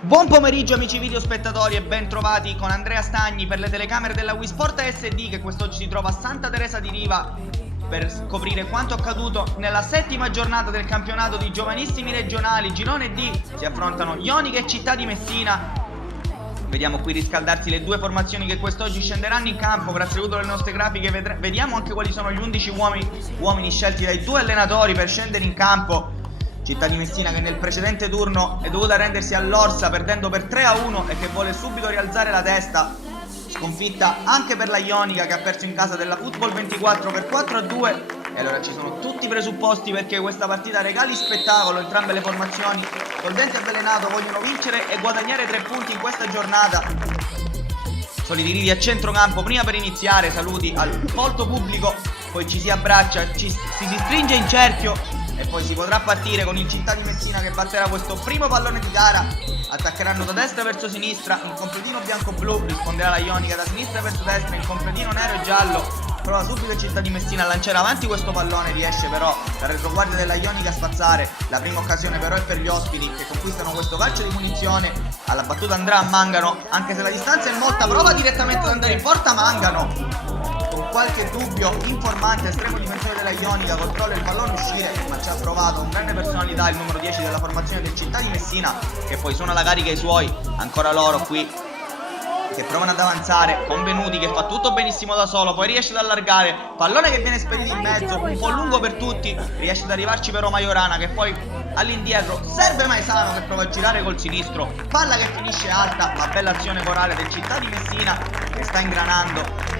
Buon pomeriggio amici videospettatori e ben trovati con Andrea Stagni per le telecamere della Wii Sport SD, che quest'oggi si trova a Santa Teresa di Riva per scoprire quanto accaduto nella settima giornata del campionato di giovanissimi regionali Girone D. Si affrontano Ionica e Città di Messina. Vediamo qui riscaldarsi le due formazioni che quest'oggi scenderanno in campo. Grazie all'aiuto delle nostre grafiche vediamo anche quali sono gli 11 uomini scelti dai due allenatori per scendere in campo. Città di Messina che nel precedente turno è dovuta rendersi all'Orsa perdendo per 3-1 e che vuole subito rialzare la testa. Sconfitta anche per la Ionica che ha perso in casa della Football 24 per 4-2. E allora ci sono tutti i presupposti perché questa partita regali spettacolo. Entrambe le formazioni col dente avvelenato vogliono vincere e guadagnare 3 punti in questa giornata. Soliti ridi a centrocampo prima per iniziare, saluti al molto pubblico, poi ci si abbraccia, si stringe in cerchio e poi si potrà partire con il Città di Messina che batterà questo primo pallone di gara. Attaccheranno da destra verso sinistra, in completino bianco-blu risponderà la Ionica, da sinistra verso destra, in completino nero e giallo. Prova subito il Città di Messina a lanciare avanti questo pallone, riesce però dal retroguardia della Ionica a spazzare. La prima occasione però è per gli ospiti che conquistano questo calcio di punizione. Alla battuta andrà a Mangano, anche se la distanza è molta, prova direttamente ad andare in porta Mangano. Con qualche dubbio informante, estremo difensore della Ionica, controlla il pallone uscire, ma ci ha provato con grande personalità il numero 10 della formazione del Città di Messina, che poi suona la carica ai suoi. Ancora loro qui che provano ad avanzare, Convenuti che fa tutto benissimo da solo, poi riesce ad allargare, pallone che viene spedito in mezzo, un po' lungo per tutti, riesce ad arrivarci però Majorana che poi all'indietro serve Maesano che prova a girare col sinistro, palla che finisce alta, ma bella azione corale del Città di Messina che sta ingranando.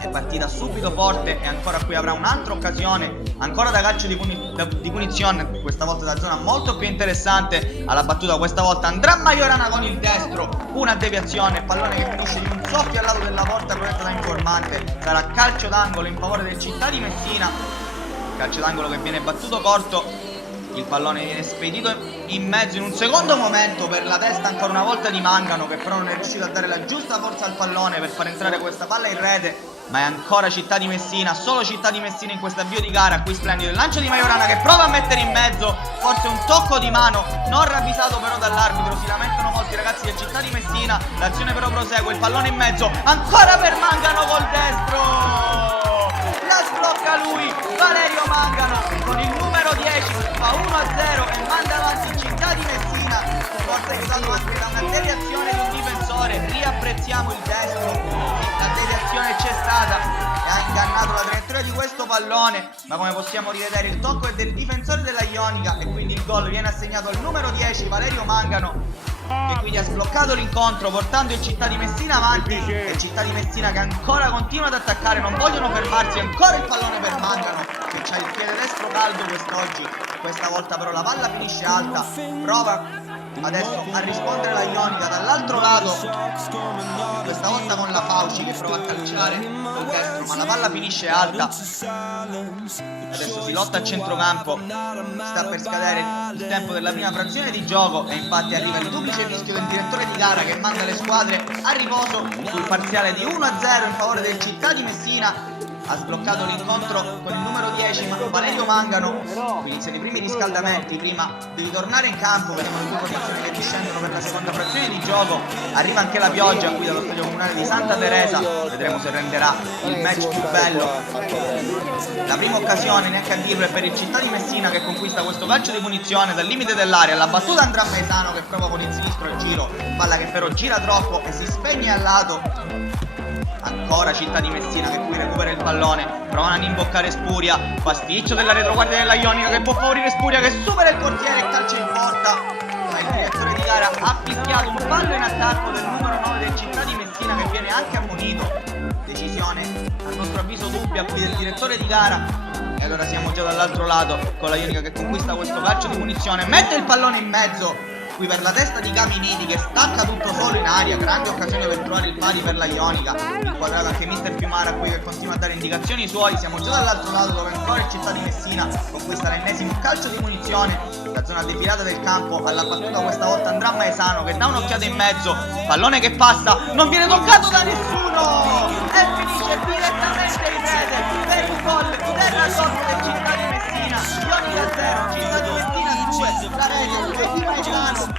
È partita subito forte e ancora qui avrà un'altra occasione, ancora da calcio di punizione, questa volta da zona molto più interessante. Alla battuta questa volta andrà Majorana con il destro, una deviazione, pallone che finisce di un soffio al lato della porta protetta da informante. Sarà calcio d'angolo in favore del Città di Messina, calcio d'angolo che viene battuto corto. Il pallone viene spedito in mezzo in un secondo momento per la testa ancora una volta di Mangano, che però non è riuscito a dare la giusta forza al pallone per far entrare questa palla in rete. Ma è ancora Città di Messina, solo Città di Messina in questo avvio di gara. Qui splendido il lancio di Majorana che prova a mettere in mezzo, forse un tocco di mano non ravvisato però dall'arbitro. Si lamentano molti ragazzi del Città di Messina, l'azione però prosegue, il pallone in mezzo, ancora per Mangano col destro, la sblocca lui, Valerio Mangano con il numero 10, fa 1-0 e manda avanti il Città di Messina, forse aiutato anche da una deviazione di un difensore. Riapprezziamo il destro, la deviazione c'è stata e ha ingannato la traiettoria di questo pallone, ma come possiamo rivedere il tocco è del difensore della Ionica e quindi il gol viene assegnato al numero 10 Valerio Mangano, che quindi ha sbloccato l'incontro portando il Città di Messina avanti. E il Città di Messina che ancora continua ad attaccare, non vogliono fermarsi, ancora il pallone per Mangano che ha il piede destro caldo quest'oggi. Questa volta però la palla finisce alta, prova adesso a rispondere la Ionica dall'altro lato, questa volta con la Fauci che prova a calciare col destro, ma la palla finisce alta. Adesso si lotta a centrocampo, sta per scadere il tempo della prima frazione di gioco e infatti arriva il duplice fischio del direttore di gara che manda le squadre a riposo sul parziale di 1-0 in favore del Città di Messina. Ha sbloccato l'incontro con il numero 10 Valerio Mangano. Qui iniziano i primi riscaldamenti prima di tornare in campo. Vediamo le due posizioni che discendono per la seconda frazione di gioco. Arriva anche la pioggia qui dallo stadio comunale di Santa Teresa, vedremo se renderà il match più bello. La prima occasione, neanche a dirlo, è per il Città di Messina che conquista questo calcio di punizione dal limite dell'area. La battuta andrà Maesano che prova con il sinistro il giro, palla che però gira troppo e si spegne al lato. Ancora Città di Messina che qui recupera il pallone, provano ad imboccare Spuria, pasticcio della retroguardia della Ionica che può favorire Spuria che supera il portiere e calcia in porta. Ma il direttore di gara ha fischiato un fallo in attacco del numero 9 del Città di Messina che viene anche ammonito. Decisione a nostro avviso dubbia qui del direttore di gara. E allora siamo già dall'altro lato con la Ionica che conquista questo calcio di punizione, mette il pallone in mezzo qui per la testa di Caminiti che stacca tutto solo in aria. Grande occasione per trovare il pari per la Ionica, inquadrato anche mister Fiumara qui che continua a dare indicazioni suoi. Siamo già dall'altro lato dove ancora il Città di Messina conquista l'ennesimo calcio di munizione, la zona defilata del campo. Alla battuta questa volta andrà Maesano che dà un'occhiata in mezzo, pallone che passa, non viene toccato da nessuno e finisce direttamente in rete per il gol del raddoppio del Città di Messina. Ionica 0, Città di Messina 2. La medio, e Di Maizano,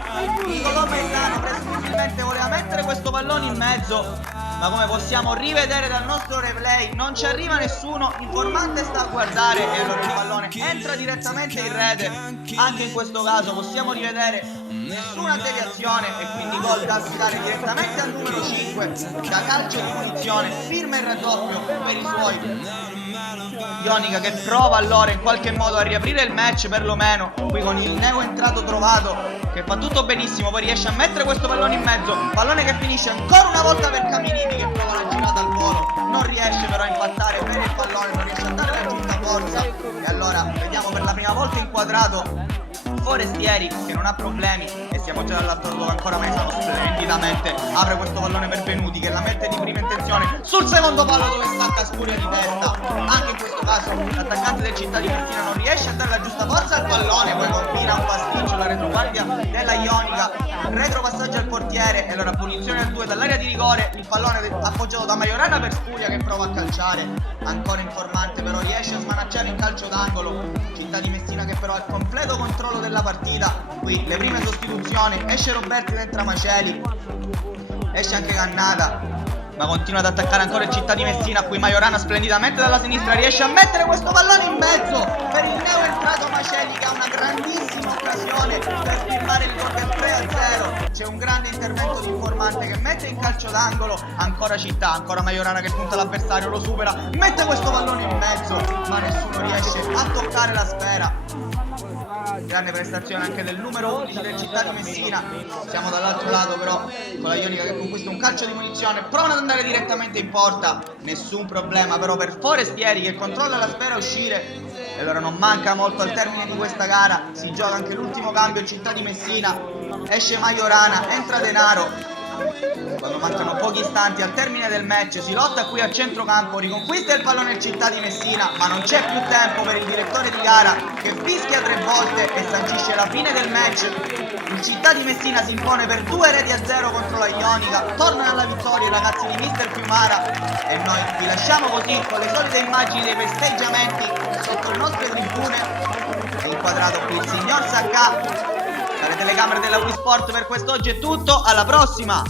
Nicolò Maizano presumibilmente voleva mettere questo pallone in mezzo, ma come possiamo rivedere dal nostro replay non ci arriva nessuno, Informante sta a guardare e allora il pallone entra direttamente in rete. Anche in questo caso possiamo rivedere nessuna deviazione e quindi gol da affidare direttamente al numero 5, da calcio di punizione, firma il raddoppio per i suoi. Ionica che prova allora in qualche modo a riaprire il match, perlomeno qui con il neo entrato trovato che fa tutto benissimo, poi riesce a mettere questo pallone in mezzo, pallone che finisce ancora una volta per Caminiti che prova la girata al volo, non riesce però a impattare bene il pallone, non riesce a dare la giusta forza e allora vediamo per la prima volta inquadrato Forestieri che non ha problemi e siamo già dall'altro dove ancora Maizano splendidamente apre questo pallone per Venuti che la mette di prima intenzione sul secondo palo dove stacca Spuria di testa. Anche in questo caso l'attaccante del Città di Messina non riesce a dare la giusta forza al pallone, poi combina un pasticcio la retroguardia della Ionica, retropassaggio al portiere e allora punizione al 2 dall'area di rigore, il pallone appoggiato da Majorana per Spuria che prova a calciare, ancora Informante però riesce a smanacciare in calcio d'angolo, Città di Messina che però ha il completo controllo della partita. Qui le prime sostituzioni, esce Roberti ed entra Maceli, esce anche Cannata, ma continua ad attaccare ancora il Città di Messina. Qui Majorana splendidamente dalla sinistra riesce a mettere questo pallone in mezzo per il neo entrato Maceli che ha una grandissima occasione per firmare il gol del 3-0. C'è un grande intervento di Informante che mette in calcio d'angolo, ancora Città, ancora Majorana che punta l'avversario, lo supera, mette questo pallone in mezzo ma nessuno riesce a toccare la sfera. Grande prestazione anche del numero 11 del Città di Messina. Siamo dall'altro lato però con la Ionica che conquista un calcio di munizione, provano ad andare direttamente in porta, nessun problema però per Forestieri che controlla la sfera a uscire e allora non manca molto al termine di questa gara, si gioca anche l'ultimo cambio il Città di Messina, esce Majorana, entra Denaro. Quando mancano pochi istanti al termine del match si lotta qui a centrocampo, riconquista il pallone il Città di Messina ma non c'è più tempo per il direttore di gara che fischia 3 volte e sancisce la fine del match. Il Città di Messina si impone per 2-0 contro la Ionica, tornano alla vittoria i ragazzi di Mister Fiumara e noi vi lasciamo così con le solite immagini dei festeggiamenti sotto le nostre tribune. È inquadrato qui il signor Sacca. Dalle telecamere della Wii Sport per quest'oggi è tutto, alla prossima!